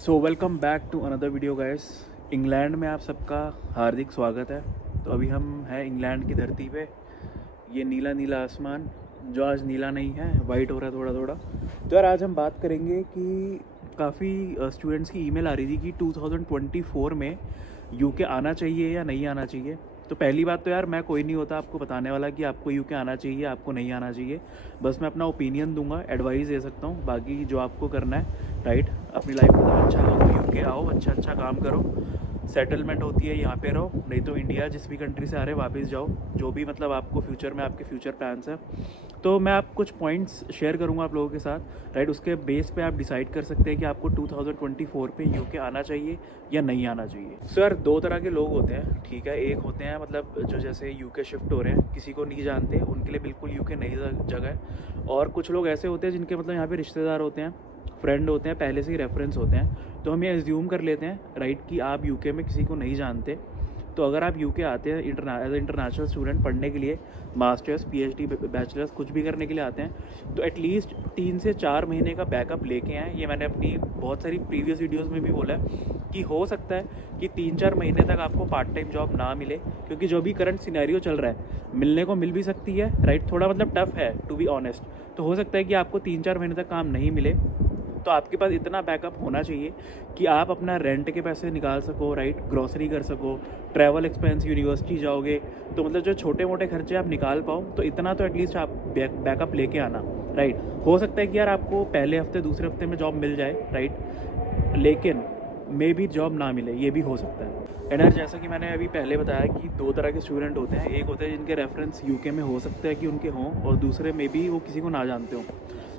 So welcome back to another video guys. England में आप सबका हार्दिक स्वागत है। तो अभी हम हैं इंग्लैंड की धरती पे। ये नीला नीला आसमान जो आज नीला नहीं है, वाइट हो रहा है थोड़ा थोड़ा। तो यार आज हम बात करेंगे कि काफ़ी स्टूडेंट्स की ईमेल आ रही थी कि 2024 में यूके आना चाहिए या नहीं आना चाहिए। तो पहली बात तो यार मैं कोई नहीं होता आपको बताने वाला कि आपको यूके आना चाहिए आपको नहीं आना चाहिए। बस मैं अपना ओपिनियन दूंगा, एडवाइस दे सकता हूँ। बाकी जो आपको करना है राइट, अपनी लाइफ में तो अच्छा हो तो यूके आओ, अच्छा अच्छा काम करो, सेटलमेंट होती है यहाँ पे रहो, नहीं तो इंडिया जिस भी कंट्री से आ रहे वापस जाओ। जो भी मतलब आपको फ्यूचर में आपके फ्यूचर प्लान्स हैं, तो मैं आप कुछ पॉइंट्स शेयर करूँगा आप लोगों के साथ राइट। उसके बेस पे आप डिसाइड कर सकते हैं कि आपको 2024 पे यूके आना चाहिए या नहीं आना चाहिए। सो यार दो तरह के लोग होते हैं, ठीक है। एक होते हैं मतलब जो जैसे यूके शिफ्ट हो रहे हैं, किसी को नहीं जानते, उनके लिए बिल्कुल यूके नई जगह है। और कुछ लोग ऐसे होते हैं जिनके मतलब यहाँ पे रिश्तेदार होते हैं, फ्रेंड होते हैं, पहले से ही रेफरेंस होते हैं। तो हम ये एज्यूम कर लेते हैं राइट कि आप यूके में किसी को नहीं जानते। तो अगर आप यूके आते हैं एज इंटरनेशनल स्टूडेंट पढ़ने के लिए, मास्टर्स पीएचडी बैचलर्स कुछ भी करने के लिए आते हैं, तो एटलीस्ट 3 से 4 महीने का बैकअप लेके आएँ। ये मैंने अपनी बहुत सारी प्रीवियस वीडियोज़ में भी बोला है कि हो सकता है कि 3-4 महीने तक आपको पार्ट टाइम जॉब ना मिले, क्योंकि जो भी करंट सिनेरियो चल रहा है मिलने को मिल भी सकती है राइट। थोड़ा मतलब टफ है टू बी ऑनेस्ट। तो हो सकता है कि आपको 3-4 महीने तक काम नहीं मिले। तो आपके पास इतना बैकअप होना चाहिए कि आप अपना रेंट के पैसे निकाल सको राइट, ग्रॉसरी कर सको, ट्रैवल एक्सपेंस, यूनिवर्सिटी जाओगे तो मतलब जो छोटे मोटे खर्चे आप निकाल पाओ। तो इतना तो एटलीस्ट आप बैकअप लेके आना राइट। हो सकता है कि यार आपको पहले हफ्ते दूसरे हफ्ते में जॉब मिल जाए राइट, लेकिन मे भी जॉब ना मिले, ये भी हो सकता है। एंड यार जैसा कि मैंने अभी पहले बताया कि दो तरह के स्टूडेंट होते हैं। एक होते हैं जिनके रेफरेंस यूके में हो सकता है कि उनके हों, और दूसरे में भी वो किसी को ना जानते हों।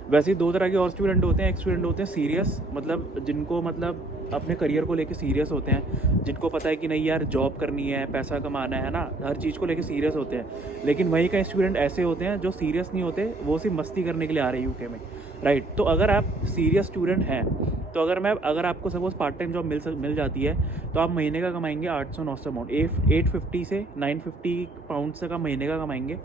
वैसे ही दो तरह के और स्टूडेंट होते हैं। एक स्टूडेंट होते हैं सीरियस, मतलब जिनको मतलब अपने करियर को लेके सीरियस होते हैं, जिनको पता है कि नहीं यार जॉब करनी है, पैसा कमाना है ना, हर चीज़ को लेके सीरियस होते हैं। लेकिन वहीं कई स्टूडेंट ऐसे होते हैं जो सीरियस नहीं होते, वो सिर्फ मस्ती करने के लिए आ रहे हैं यूके में राइट। तो अगर आप सीरियस स्टूडेंट हैं, तो अगर आपको सपोज पार्ट टाइम जॉब मिल जाती है, तो आप महीने का कमाएंगे 800-900 पाउंड, 850 से 950 पाउंड तक आप महीने का कमाएंगे।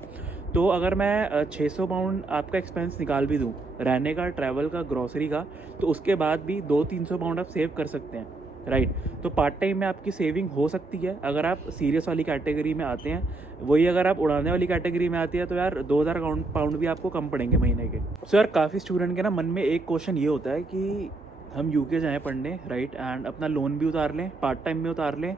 तो अगर मैं 600 पाउंड आपका एक्सपेंस निकाल भी दूँ, रहने का, ट्रैवल का, ग्रॉसरी का, तो उसके बाद भी 200-300 पाउंड आप सेव कर सकते हैं राइट। तो पार्ट टाइम में आपकी सेविंग हो सकती है अगर आप सीरियस वाली कैटेगरी में आते हैं। वही अगर आप उड़ाने वाली कैटेगरी में आती है तो यार 2000 पाउंड भी आपको कम पड़ेंगे महीने के। सो यार काफ़ी स्टूडेंट के ना मन में एक क्वेश्चन ये होता है कि हम यूके जाएँ पढ़ने राइट, एंड अपना लोन भी उतार लें, पार्ट टाइम में उतार लें,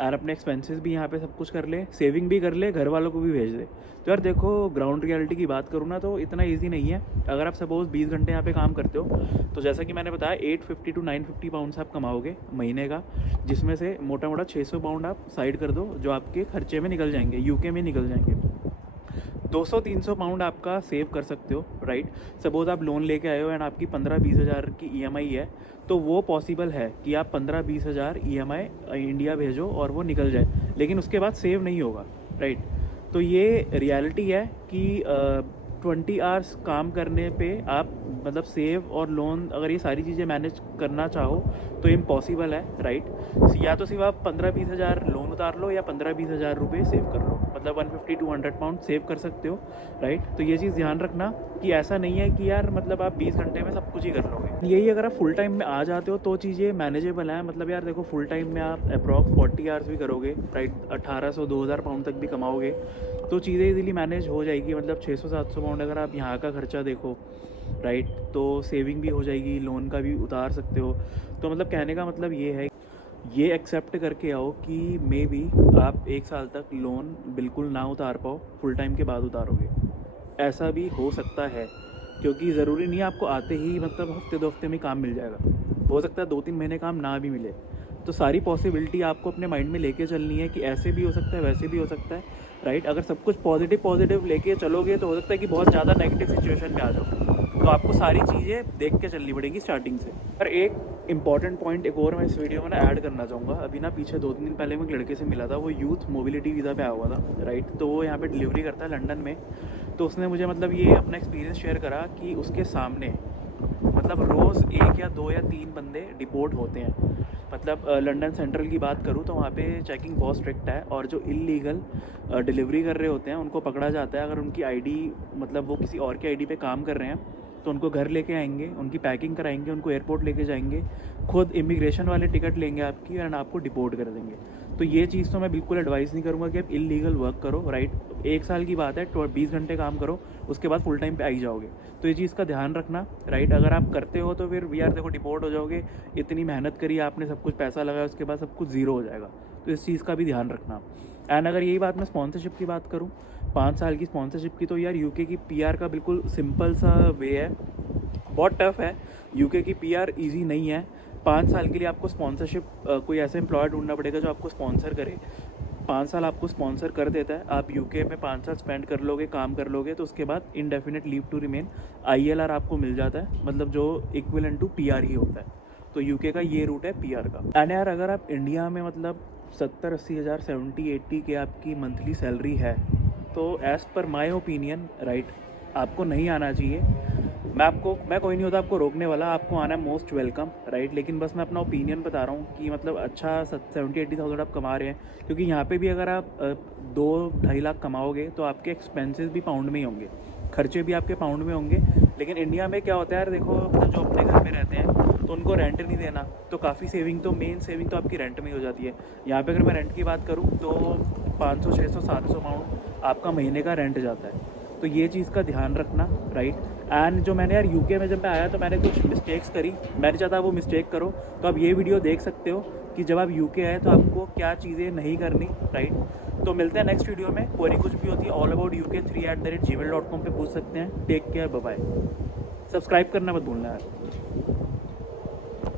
और अपने एक्सपेंसेस भी यहाँ पे सब कुछ कर ले, सेविंग भी कर ले, घर वालों को भी भेज दे। तो यार देखो ग्राउंड रियलिटी की बात करूँ ना, तो इतना इजी नहीं है। अगर आप सपोज 20 घंटे यहाँ पे काम करते हो, तो जैसा कि मैंने बताया 850 to 950 पाउंड्स आप कमाओगे महीने का, जिसमें से मोटा मोटा 600 पाउंड आप साइड कर दो जो आपके खर्चे में निकल जाएंगे, यूके में निकल जाएंगे। 200-300 पाउंड आपका सेव कर सकते हो राइट। सपोज आप लोन लेके आए हो एंड आपकी 15-20 हज़ार की ईएमआई है, तो वो पॉसिबल है कि आप 15-20 हज़ार ईएमआई इंडिया भेजो और वो निकल जाए, लेकिन उसके बाद सेव नहीं होगा राइट। तो ये रियलिटी है कि 20 आवर्स काम करने पे आप मतलब सेव और लोन, अगर ये सारी चीज़ें मैनेज करना चाहो तो इम्पॉसिबल है राइट। या तो सिर्फ आप 15-20 हज़ार लोन उतार लो या 15-20 हज़ार रुपये सेव कर लो, मतलब 150-200 पाउंड सेव कर सकते हो राइट। तो ये चीज़ ध्यान रखना कि ऐसा नहीं है कि यार मतलब आप 20 घंटे में सब कुछ ही कर लोगे। यही अगर आप फुल टाइम में आ जाते हो तो चीज़ें मैनेजेबल हैं। मतलब यार देखो फुल टाइम में आप अप्रॉक्स 40 आवर्स भी करोगे राइट, 1800-2000 पाउंड तक भी कमाओगे, तो चीज़ें इजीली मैनेज हो जाएगी। मतलब 600-700 पाउंड अगर आप यहाँ का खर्चा देखो राइट, तो सेविंग भी हो जाएगी, लोन का भी उतार सकते हो। तो मतलब कहने का मतलब ये है, ये एक्सेप्ट करके आओ कि मे बी आप 1 साल तक लोन बिल्कुल ना उतार पाओ, फुल टाइम के बाद उतारोगे, ऐसा भी हो सकता है। क्योंकि ज़रूरी नहीं है आपको आते ही मतलब हफ्ते 2 हफ्ते में काम मिल जाएगा, हो सकता है 2-3 महीने काम ना भी मिले। तो सारी पॉसिबिलिटी आपको अपने माइंड में लेके चलनी है कि ऐसे भी हो सकता है, वैसे भी हो सकता है राइट। अगर सब कुछ पॉजिटिव लेके चलोगे तो हो सकता है कि बहुत ज़्यादा नेगेटिव सिचुएशन में आ जाओ। तो आपको सारी चीज़ें देख के चलनी पड़ेगी स्टार्टिंग से। पर एक इंपॉर्टेंट पॉइंट एक और मैं इस वीडियो में ना ऐड करना चाहूँगा। अभी ना पीछे 2-3 दिन पहले मैं एक लड़के से मिला था, वो यूथ मोबिलिटी वीज़ा पे आया हुआ था राइट। तो वो यहाँ पे डिलीवरी करता है लंदन में। तो उसने मुझे मतलब ये अपना एक्सपीरियंस शेयर करा कि उसके सामने मतलब रोज़ 1 या 2 या 3 बंदे डिपोर्ट होते हैं। मतलब लंदन सेंट्रल की बात करूँ तो वहाँ पे चेकिंग बहुत स्ट्रिक्ट है, और जो इलीगल डिलीवरी कर रहे होते हैं उनको पकड़ा जाता है। अगर उनकी आईडी मतलब वो किसी और की आईडी पे काम कर रहे हैं तो उनको घर लेके आएंगे, उनकी पैकिंग कराएंगे, उनको एयरपोर्ट लेके जाएंगे, खुद इमिग्रेशन वाले टिकट लेंगे आपकी एंड आपको डिपोर्ट कर देंगे। तो ये चीज़ तो मैं बिल्कुल एडवाइस नहीं करूँगा कि आप इलीगल वर्क करो, राइट। 1 साल की बात है, 20 घंटे काम करो, उसके बाद फुल टाइम पे आई जाओगे। तो ये चीज़ का ध्यान रखना, राइट। अगर आप करते हो तो फिर यार देखो डिपोर्ट हो जाओगे, इतनी मेहनत करी आपने, सब कुछ पैसा लगाया, उसके बाद सब कुछ ज़ीरो हो जाएगा। तो इस चीज़ का भी ध्यान रखना। एंड अगर यही बात मैं स्पॉन्सरशिप की बात करूँ, 5 साल की स्पॉन्सरशिप की, तो यार यूके की पीआर का बिल्कुल सिंपल सा वे है। बहुत टफ है, यूके की पीआर इजी नहीं है। 5 साल के लिए आपको स्पॉन्सरशिप कोई ऐसा एम्प्लॉयर ढूंढना पड़ेगा जो आपको स्पॉन्सर करे। 5 साल आपको स्पॉन्सर कर देता है, आप यूके में 5 साल स्पेंड कर लोगे, काम कर लोगे, तो उसके बाद indefinite leave to remain ILR आपको मिल जाता है, मतलब जो इक्विवेलेंट टू पीआर ही होता है। तो यूके का ये रूट है पीआर का। एंड यार अगर आप इंडिया में मतलब 70-80 हज़ार 70-80 के आपकी मंथली सैलरी है, तो as per my opinion, right, आपको नहीं आना चाहिए। मैं कोई नहीं होता आपको रोकने वाला, आपको आना है मोस्ट वेलकम, राइट। लेकिन बस मैं अपना ओपिनियन बता रहा हूँ कि मतलब अच्छा 70-80 थाउजेंड आप कमा रहे हैं, क्योंकि यहाँ पे भी अगर आप 2-2.5 लाख कमाओगे तो आपके एक्सपेंसेस भी पाउंड में ही होंगे, खर्चे भी आपके पाउंड में होंगे। लेकिन इंडिया में क्या होता है यार, देखो मतलब जो अपने घर में रहते हैं तो उनको रेंट नहीं देना, तो काफ़ी सेविंग, तो मेन सेविंग तो आपकी रेंट में ही हो जाती है। यहाँ पे अगर मैं रेंट की बात करूँ तो 500, 600, 700 पाउंड आपका महीने का रेंट जाता है। तो ये चीज़ का ध्यान रखना, राइट। एंड जो मैंने यार यूके में जब मैं आया तो मैंने कुछ मिस्टेक्स करी, मैं नहीं चाहता वो मिस्टेक करो। तो आप ये वीडियो देख सकते हो कि जब आप यूके आए तो आपको क्या चीज़ें नहीं करनी, राइट। तो मिलते हैं नेक्स्ट वीडियो में। क्वेरी कुछ भी होती है allaboutuk3@gmail.com पे पूछ सकते हैं। Take care, bye bye. Subscribe करना मत भूलना यार।